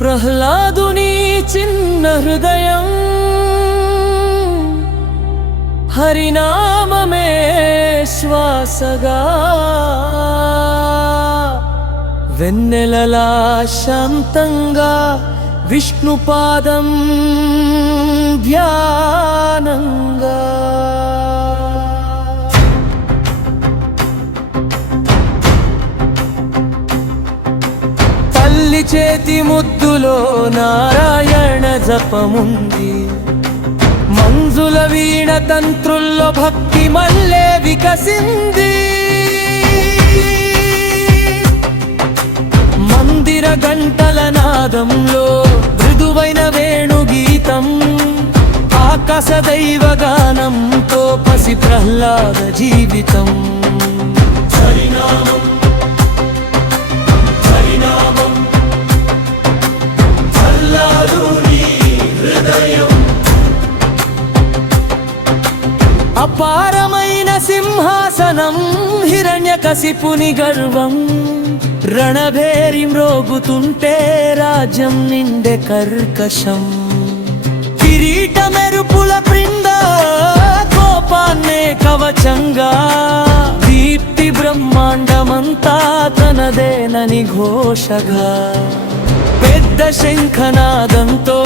ప్రహ్లాదుని చిన్న హృదయం హరినామమే శ్వాసగా వెన్నెలలా శాంతంగా విష్ణుపాదం ధ్యానంగా తల్లి చేతి ముద్దులో నారాయణ జపముంది, మంజుల వీణ తంత్రుల్లో భక్తి మల్లె వికసింది. మందిర గంటల నాదంలో మృదువైన వేణుగీతం, ఆకాశ దైవగానంతో పసి ప్రహ్లాద జీవితం. హరినామం హరినామం ప్రహ్లాదుని హృదయం. అపారమైన సింహాసనం హిరణ్యకశిపుని గర్వం, రణభేరి మ్రోగుతుంటే రాజ్యం నిండే కర్కశం. కిరీట మెరుపుల క్రింద కోపాన్నే కవచంగా, దీప్తి బ్రహ్మాండమంతా తనదేనని ఘోషగా. పెద్ద శంఖనాదంతో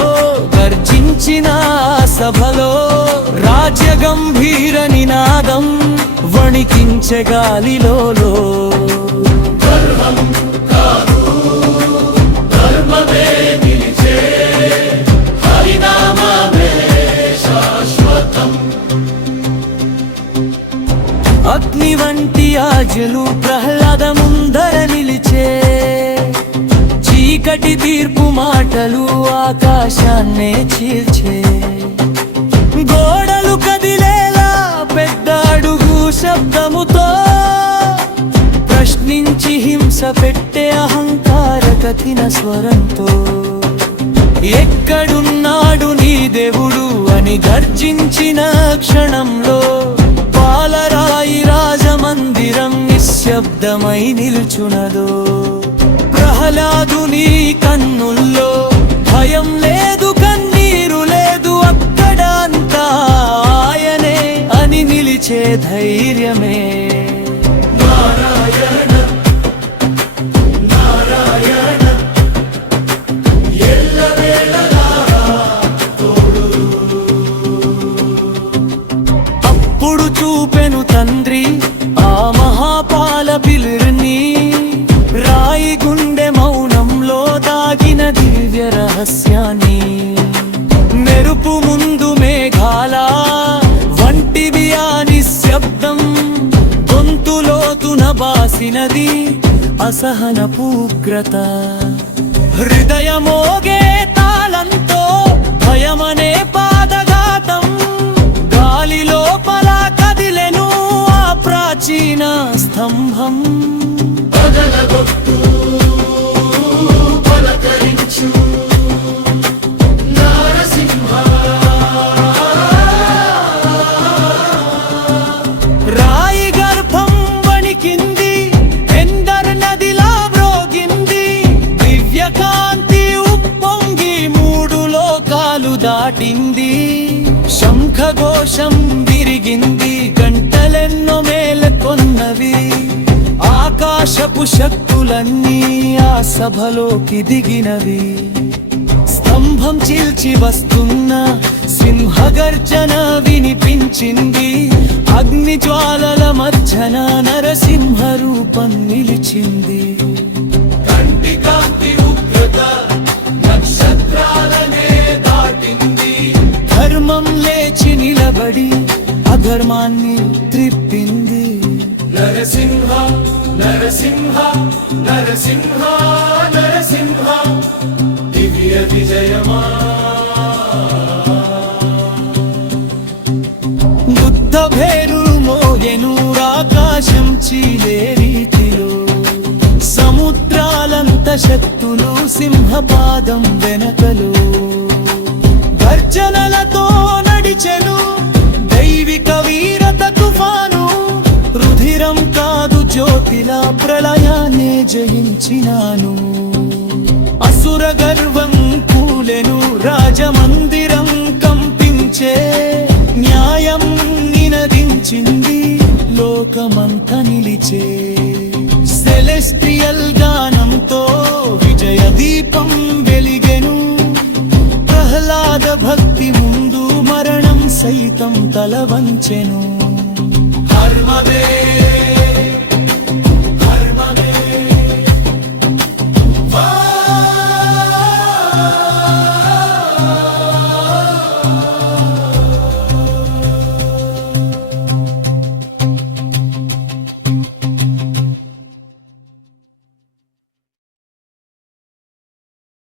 గర్జించిన సభలో రాజ్య గంభీర నినాదం వణికించే గాలిలో. ధర్మం కాదు ధర్మమే నిలిచే, హరినామమే శాశ్వతం. అగ్ని వంటి ఆజులు ప్రహ్లాద ముందర నిలిచే, చీకటి తీర్పు మాటలు ఆకాశాన్నే చీల్చే. గోడలు కదిలేలా పెద్ద అడుగు శబ్దముతో ప్రశ్నించి హింస పెట్టే అహంకార కఠిన స్వరంతో. ఎక్కడున్నాడు నీ దేవుడు అని గర్జించిన క్షణంలో పాలరాయి రాజమందిరం నిశ్శబ్దమై నిల్చునదో. ప్రహ్లాదుని కన్నుల్లో భయం లేదు, కన్నీరు లేదు, అక్కడ అంతా ఆయనే అని నిలిచే ధైర్యమే. నారాయణ నారాయణ ఎల్లవేళలా తోడు. అప్పుడు చూపెను తండ్రి ఆ మహాపాల పిలుర్ని, రాయి గుండె మౌనంలో దాగిన దివ్య రహస్యాన్ని. మెరుపు ముందు మేఘాల వంటివి ఆ నిశ్శబ్దం, గొంతులోతున బాసినది అసహనపు ఉగ్రత. హృదయమోగే తాళంతో భయమనే పాదఘాతం, గాలి లోపల కదిలెను ఆ ప్రాచీన స్తంభం. పలకరించు నరసింహ, రాయి గర్భం వణికింది, ఎందర్ నదిలా మ్రోగింది. దివ్య కాంతి ఉప్పొంగి మూడు లోకాలు దాటింది. శంఖఘోషం విరిగింది, గంటలెన్నో మేలకొన్నవి. ఆకాశపు శక్తులన్నీ ఆ సభలోకి దిగినవి. స్తంభం చీల్చి వస్తున్న సింహగర్జన వినిపించింది. అగ్ని జ్వాలల మధ్యన నరసింహ రూపం నిలిచింది. కంటి కాంతి ఉగ్రత నక్షత్రాలనే దాటింది. ధర్మం లేచి నిలబడి అధర్మాన్ని త్రిప్పింది. నరసింహ నరసింహ నరసింహ నరసింహ దివ్య విజయమా. బుద్ధ భేరులు మోగెను ఆకాశం చీలే రీతిలో, సముద్రాలంత శక్తులు సింహపాదం వెనకలు గర్జనలతో నడిచెను దైవిక వీరత తుఫాను రుధిరం కాదు జ్యోతిలా ప్రళయాన్నే జయించినాను అసుర గర్వం కూలెను రాజమందిరం కంపించే న్యాయం నినదించింది లోకమంత నిలిచే సెలెస్టియల్ గానంతో విజయ దీపం వెలిగెను ప్రహ్లాద భక్తి ముందు మరణం సైతం తల వంచెను హర్మదే